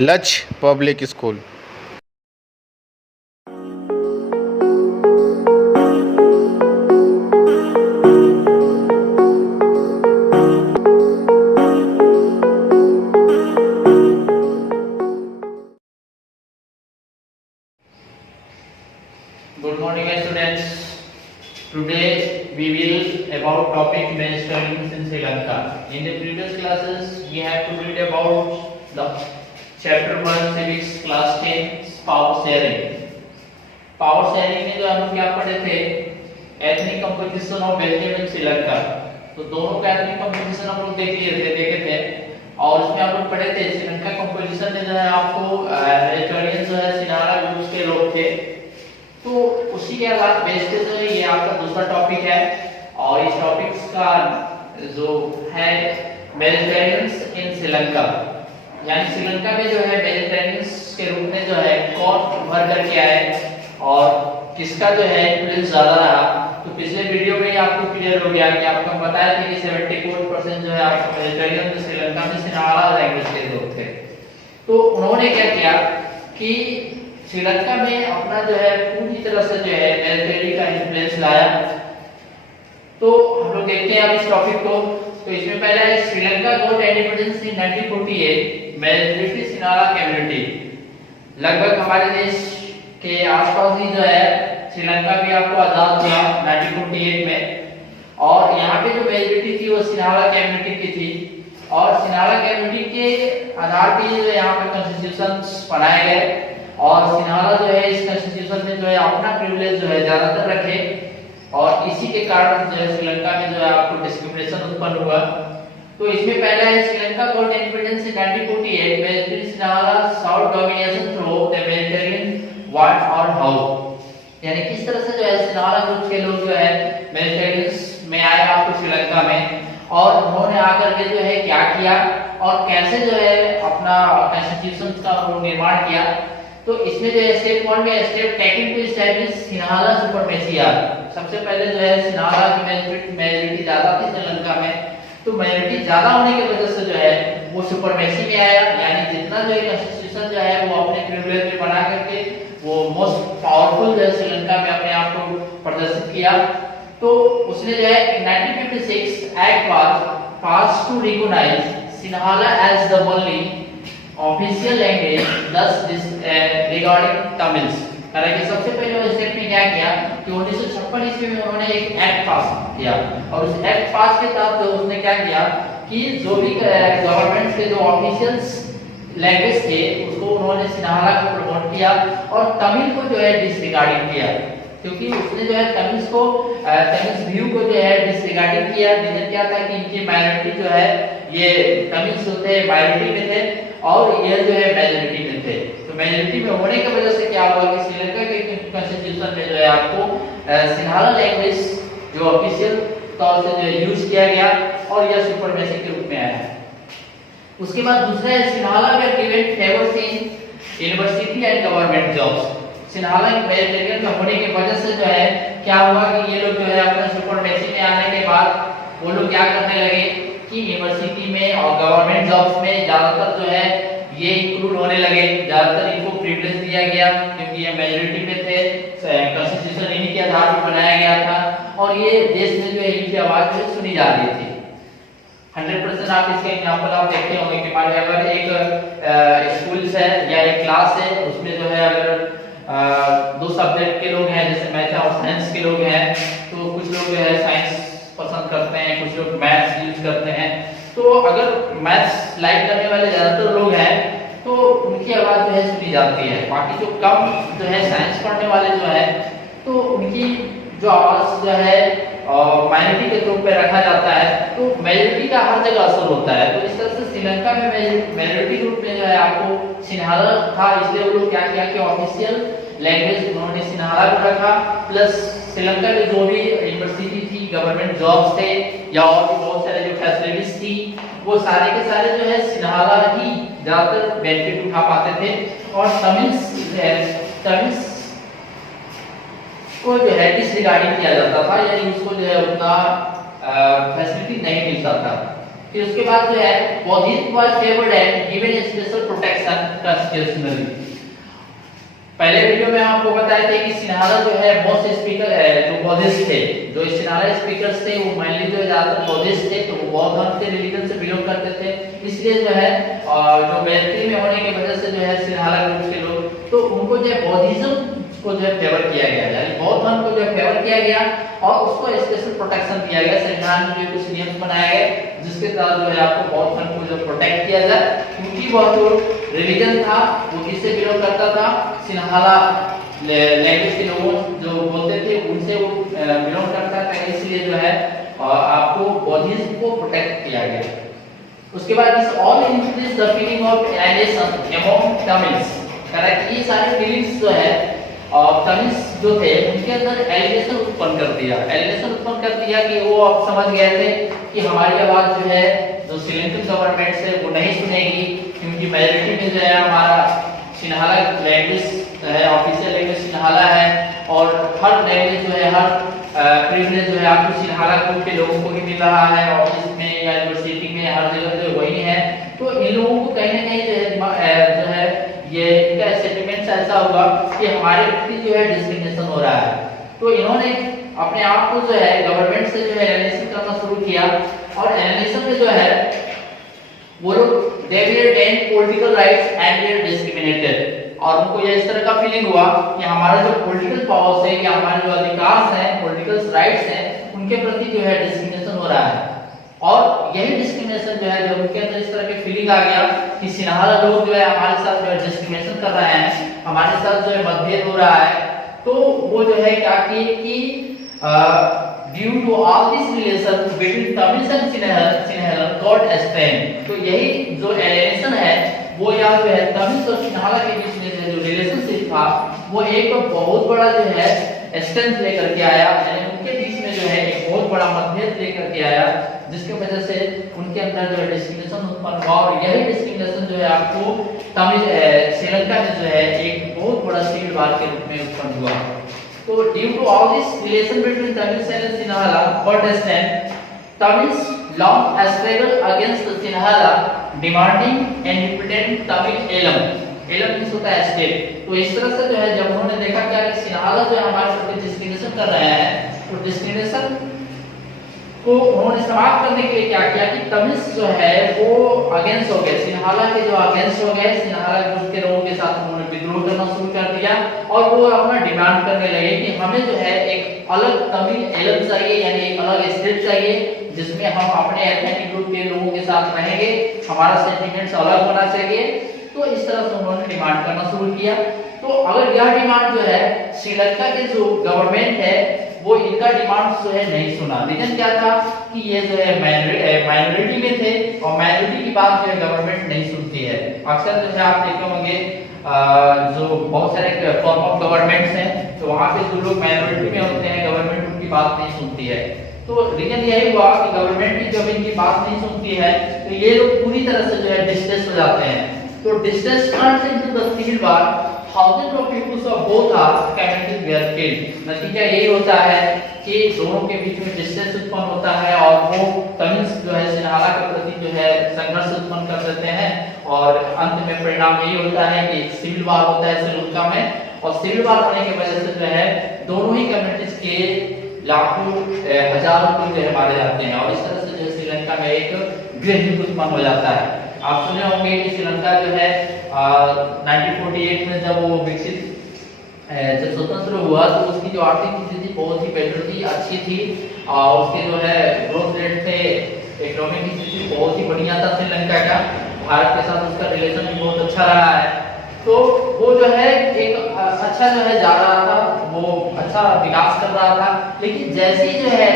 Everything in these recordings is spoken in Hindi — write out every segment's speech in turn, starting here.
लक्ष्य public school. Good morning, students. Today we will about topic male studies in Sri Lanka. In the previous classes, we have to read about the chapter 1 civics class 10 power sharing. Power sharing में जो हम क्या पढ़े थे, ethnic composition of Belgium and Sri Lanka. तो दोनों का ethnic composition हम लोग देखे थे और उसमें आप लोग पढ़े थे श्रीलंका composition में जो है आपको वेजिटेरियन जो है सिनारा ग्रुप्स के लोग थे। तो उसी के बाद बेस पे जो ये आपका दूसरा टॉपिक है और इस टॉपिक्स का जो है वेजिटेरियंस इन श्रीलंका, यानी श्रीलंका में जो है वेजिटेरियंस के रूप में जो है कौन उभर कर के आए और किसका जो है इन्फ्लुएंस ज्यादा रहा। तो पिछले वीडियो में ही आपको क्लियर हो गया कि आपको बताया था कि 74% जो है आपको वेजिटेरियन जो श्रीलंका में सिनारा लैंग्वेज के लोग थे। तो उन्होंने क्या किया कि श्रीलंका में अपना जो है पूरी तरह से जो है वेजिटेरियन का इन्फ्लुएंस लाया। तो हम लोग देखते हैं अब इस टॉपिक को। तो इसमें पहला है Sri Lanka got independence in 1948 majority Sinhala community. लगभग हमारे देश के आसपास ही जो है श्रीलंका भी आपको आजाद हुआ 1948 में और यहाँ पे जो मेजॉरिटी थी वो सिनारा कम्युनिटी की थी और सिनारा कम्युनिटी के आधार पे जो यहाँ पे कॉन्स्टिट्यूशंस बनाए गए और सिनारा जो है इस कॉन्स्टिट्यूशन में जो है अपना प्रिविलेज जो है ज्यादातर रखे और इसी के कारण जो है श्रीलंका में जो है आपको डिस्क्रिमिनेशन उत्पन्न हुआ। तो इसमें पहला है Sri Lanka got independence in 1948 vegetarian scenario south domination through the vegetarian what और हाउ, यानी किस तरह से जो है सिनारा ग्रुप के लोग जो है वेजिटेरियंस में आए आपको श्रीलंका में और उन्होंने आकर के जो है क्या किया और कैसे जो है अपना कॉन्स्टिट्यूशन का निर्माण किया। तो इसमें जो है स्टेप 1 में step taking to establish Sinhala supremacy. सबसे पहले जो है सिनारा की मेजॉरिटी ज्यादा थी श्रीलंका में, तो मेजॉरिटी ज्यादा होने की वजह से जो है वो सुपरमेसी में आया, यानी जितना जो है कॉन्स्टिट्यूशन जो है वो अपने प्रिविलेज में बना करके वो मोस्ट पावरफुल जो है श्रीलंका में अपने आप को प्रदर्शित किया। तो उसने जो है 1956 act was passed to recognize Sinhala as the only official language thus regarding Tamils. हालांकि सबसे पहले वो स्टेप में क्या किया कि 1956 ईस्वी में उन्होंने एक एक्ट पास किया और उस एक्ट पास के तहत उसने क्या किया कि जो भी गवर्नमेंट के जो ऑफिशियल्स लैंग्वेज थे उसको उन्होंने सिनारा को प्रमोट किया और तमिल को जो है डिसरिगार्डिंग किया, क्योंकि उसने जो है तमिल्स व्यू को जो है डिसरिगार्डिंग किया। रीजन क्या था कि इनकी माइनॉरिटी जो है ये तमिल्स होते माइनॉरिटी में थे और ये जो है मेजॉरिटी में थे। तो मेजॉरिटी में होने की वजह से क्या हुआ कि श्रीलंका के कॉन्स्टिट्यूशन में जो है आपको सिनारा लैंग्वेज जो ऑफिशियल तौर से जो है यूज किया गया और यह सुपरमेसी के रूप में आया। उसके बाद दूसरा है Sinhala were given favours in university and government jobs. Sinhala vegetarian में होने की वजह से जो है क्या हुआ कि ये लोग जो है अपने सुपरमेसी में आने के बाद वो लोग क्या करने लगे कि यूनिवर्सिटी में और गवर्नमेंट जॉब्स में ज्यादातर जो है ये इंक्लूड होने लगे, ज्यादातर इनको प्रिविलेज दिया गया क्योंकि ये मेजॉरिटी में थे, कॉन्स्टिट्यूशन इन्हीं के आधार पर बनाया गया था और ये देश में जो है इनकी आवाज जो सुनी जा रही थी। 100% आप इसके एग्जांपल आप देखते होंगे कि मान लीजिए अगर एक स्कूल है या एक क्लास है उसमें जो है अगर दो सब्जेक्ट के लोग हैं जैसे मैथ और साइंस के लोग हैं तो कुछ लोग जो है साइंस पसंद करते हैं, कुछ लोग मैथ्स यूज करते हैं। तो अगर मैथ्स लाइक करने वाले ज्यादातर लोग हैं तो उनकी आवाज जो है सुनी जाती है, बाकी जो कम जो है साइंस पढ़ने वाले जो है तो उनकी जो आवाज जो है माइनॉरिटी के रूप में रखा जाता है। तो मेजॉरिटी का हर जगह असर होता है। तो इस तरह से श्रीलंका में मेजॉरिटी ग्रुप में जो है आपको सिनारा था, इसलिए वो लोग क्या किया कि ऑफिशियल लैंग्वेज उन्होंने सिनारा को रखा, प्लस श्रीलंका में जो भी यूनिवर्सिटी थी, गवर्नमेंट जॉब्स थे या और भी बहुत सारे जो फैसिलिटीज थी वो सारे के सारे जो है सिनारा ही ज्यादातर बेनिफिट उठा पाते थे और तमिल्स को जो है डिसरिगार्डिंग किया जाता था, यानी उसको जो है उतना फैसिलिटी नहीं मिलता था। फिर उसके बाद जो है बौद्धिज्म was favoured and given special protection constitutionally. पहले वीडियो में आपको बताया था कि सिन्हाला जो है मोस्ट स्पीकर जो बौद्धिस्ट थे, जो सिन्हाला स्पीकर्स थे वो मेनली जो है ज्यादातर बौद्धिस्ट थे, तो वो बौद्ध धर्म के रिलीजन से बिलोंग करते थे। इसलिए जो है जो मैत्री में होने की वजह से जो है सिन्हाला ग्रुप के लोग, तो उनको जो है बौद्धिज्म को जो है फेवर किया गया, यानी बौद्ध धर्म को जो है फेवर किया गया और उसको स्पेशल प्रोटेक्शन दिया गया। संविधान में जो कुछ नियम बनाए गए जिसके तहत जो है आपको बौद्ध धर्म को जो प्रोटेक्ट किया जाए, क्योंकि वह जो रिलीजन था वो किससे बिलोंग करता था, सिन्हाला लैंग्वेज के लोग जो बोलते थे उनसे वो बिलोंग करता था, इसलिए जो है आपको बौद्धिज्म को प्रोटेक्ट किया गया। उसके बाद this all increase the feeling of alienation among Tamils, correct, ये सारे फीलिंग्स जो है और तमिल्स जो थे उनके अंदर एलिएनेशन उत्पन्न कर दिया, एलिएनेशन उत्पन्न कर दिया कि वो अब समझ गए थे कि हमारी आवाज जो है जो श्रीलंकन गवर्नमेंट से वो नहीं सुनेगी, क्योंकि मेजॉरिटी में जो है हमारा सिन्हाला लैंग्वेज है, ऑफिशियल लैंग्वेज सिन्हाला है और हर लैंग्वेज जो है हर प्रिविलेज जो है आपको सिन्हाला ग्रुप के लोगों को ही मिल रहा है, ऑफिस में या यूनिवर्सिटी में हर जगह जो वही है। तो इन लोगों को कहीं ना कहीं जो है ये इनका सेंटिमेंट्स ऐसा हुआ कि हमारे प्रति जो है डिस्क्रिमिनेशन हो रहा है, तो इन्होंने अपने आप को जो है गवर्नमेंट से जो है एनालिसिस करना शुरू किया और एनालिसिस में जो है वो लोग they were gain political rights and were discriminated, और उनको ये इस तरह का फीलिंग हुआ कि हमारा जो पॉलिटिकल पावर्स है या हमारे जो अधिकार हैं, पॉलिटिकल राइट्स हैं, उनके प्रति जो है डिस्क्रिमिनेशन हो रहा है। और यही डिस्क्रिमिनेशन जो है जब उनके अंदर इस तरह की फीलिंग आ गया कि सिन्हाला लोग जो है हमारे साथ जो है डिस्क्रिमिनेशन कर रहे हैं, हमारे साथ जो है मतभेद हो रहा है, तो वो जो है क्या किए कि due to all this relation between Tamils and Sinhala got strength, तो यही जो एलिएनेशन है वो या जो है तमिल्स और सिन्हाला के बीच में जो रिलेशनशिप था वो एक बहुत बड़ा जो है स्ट्रेंथ लेकर के आया, यानी उनके बीच में जो है एक बहुत बड़ा मतभेद लेकर के आया, जिसकी वजह से उनके अंदर जो है डिस्क्रिमिनेशन उत्पन्न हुआ और यही डिस्क्रिमिनेशन जो है आपको तमिल श्रीलंका में जो है एक बहुत बड़ा सिविल वार के रूप में उत्पन्न हुआ। तो due to all this relation between Tamils and Sinhala got strength, Tamils long struggle against Sinhala demanding independent Tamil Eelam, Eelam means होता है स्टेट। तो इस तरह से जो है जब उन्होंने देखा क्या कि सिन्हाला जो है हमारे प्रति डिस्क्रिमिनेशन कर रहे हैं, तो डिस्क्रिमिनेशन को उन्होंने समाप्त करने के लिए क्या किया कि तमिल्स जो है वो अगेंस्ट हो गए, सिन्हाला के जो अगेंस्ट हो गए, सिन्हाला ग्रुप के लोगों के साथ उन्होंने विद्रोह करना शुरू कर दिया और वो अपना डिमांड करने लगे कि हमें जो है एक अलग तमिल एलम चाहिए, यानी एक अलग स्टेट चाहिए जिसमें हम अपने एथनिक ग्रुप के लोगों के साथ रहेंगे, हमारा सेंटिमेंट्स अलग होना चाहिए। तो इस तरह से उन्होंने डिमांड करना शुरू किया। तो अगर यह डिमांड जो है श्रीलंका के जो गवर्नमेंट है वो इनका डिमांड जो है नहीं सुना, रीजन क्या था कि ये जो है माइनॉरिटी में थे और माइनॉरिटी की बात जो है गवर्नमेंट नहीं सुनती है। अक्सर जो है आप देखे होंगे जो बहुत सारे फॉर्म ऑफ गवर्नमेंट्स हैं, तो वहाँ पे जो लोग माइनॉरिटी में होते हैं गवर्नमेंट उनकी बात नहीं सुनती है। तो रीजन यही हुआ कि गवर्नमेंट की जब इनकी बात नहीं सुनती है तो ये लोग पूरी तरह से जो है डिस्ट्रेस हो जाते हैं। तो distress turns into the civil war, thousands of people of both communities were killed। नतीजा यही होता है कि दोनों के बीच में डिस्टेंस उत्पन्न होता है और वो तमिल्स जो है सिन्हाला के प्रति जो है संघर्ष उत्पन्न कर देते हैं और अंत में परिणाम यही होता है कि सिविल वार होता है श्रीलंका में। और सिविल वार होने की वजह से जो है दोनों ही कम्युनिटीज के लाखों हजारों लोग जो है मारे जाते हैं और इस तरह से जो है श्रीलंका में एक गृह युद्ध उत्पन्न हो जाता है। आप सुने होंगे कि श्रीलंका जो है 1948 में जब वो विकसित जब स्वतंत्र हुआ तो उसकी जो आर्थिक स्थिति बहुत ही बेटर थी, अच्छी थी और उसके जो है ग्रोथ रेट थे, इकोनॉमिक स्थिति बहुत ही बढ़िया था श्रीलंका का, भारत के साथ उसका रिलेशन भी बहुत अच्छा रहा है। तो वो जो है एक अच्छा जो है जा रहा था, वो अच्छा विकास कर रहा था, लेकिन जैसे ही जो है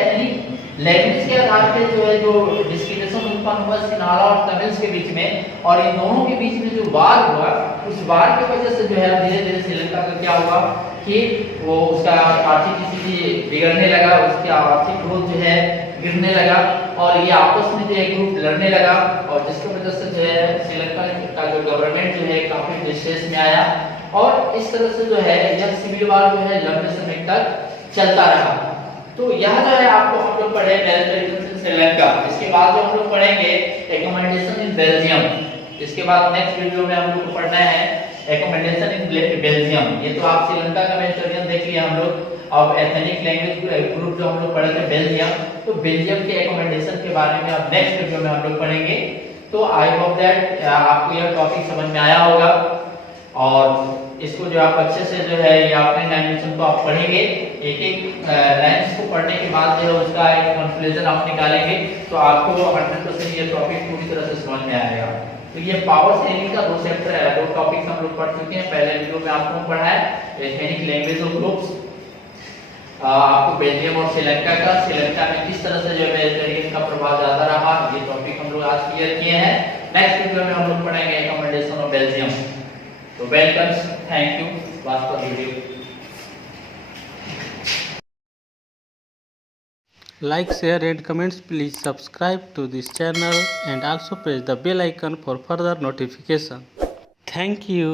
लैंग्वेज के आधार पे जो है जो डिस्क्रिमिनेशन उत्पन्न हुआ सिन्हाला और तमिल्स के बीच में और इन दोनों के बीच में जो वार हुआ, उस वार की वजह से जो है धीरे धीरे श्रीलंका का क्या हुआ कि वो उसका आर्थिक स्थिति बिगड़ने लगा, उसका आर्थिक ग्रोथ जो है गिरने लगा और ये आपस में जो है ग्रुप लड़ने लगा और जिसकी वजह से जो है श्रीलंका का जो गवर्नमेंट जो है काफी डिस्ट्रेस में आया और इस तरह से जो है यह सिविल वार जो है लंबे समय तक चलता रहा। तो यह जो है आपको हम लोग पढ़े श्रीलंका श्रीलंका। इसके बाद जो हम लोग पढ़ेंगे एकोमोडेशन इन बेल्जियम। इसके बाद नेक्स्ट वीडियो में हम लोग को पढ़ना है एकोमोडेशन इन बेल्जियम। ये तो आप श्रीलंका का मेडिटेरियन देख लिया हम लोग। अब एथनिक लैंग्वेज ग्रुप जो हम लोग पढ़े थे बेल्जियम, तो बेल्जियम के एकोमोडेशन के बारे में अब नेक्स्ट वीडियो में हम लोग पढ़ेंगे। तो आई होप दैट आपको यह टॉपिक समझ में आया होगा और इसको जो आप अच्छे से जो है ये आपने डायमेंशन को आप पढ़ेंगे, एक एक लाइंस को पढ़ने के बाद जो है उसका एक कंक्लूजन आप निकालेंगे तो आपको 100% ये टॉपिक पूरी तरह से समझ में आएगा। तो ये पावर शेयरिंग का 2 चैप्टर है, 2 टॉपिक्स हम लोग पढ़ चुके हैं। पहले वीडियो में आपको पढ़ा है एथनिक लैंग्वेज और ग्रुप्स, आपको बेल्जियम और श्रीलंका में किस तरह से जो है मेडिटेरियन का प्रभाव ज्यादा रहा, ये टॉपिक हम लोग आज क्लियर किए हैं। नेक्स्ट वीडियो में हम लोग पढ़ेंगे एकोमोडेशन ऑफ बेल्जियम। तो welcome, thank you, watch for video. Like, share and comments. Please subscribe to this channel and also press the bell icon for further notification. Thank you.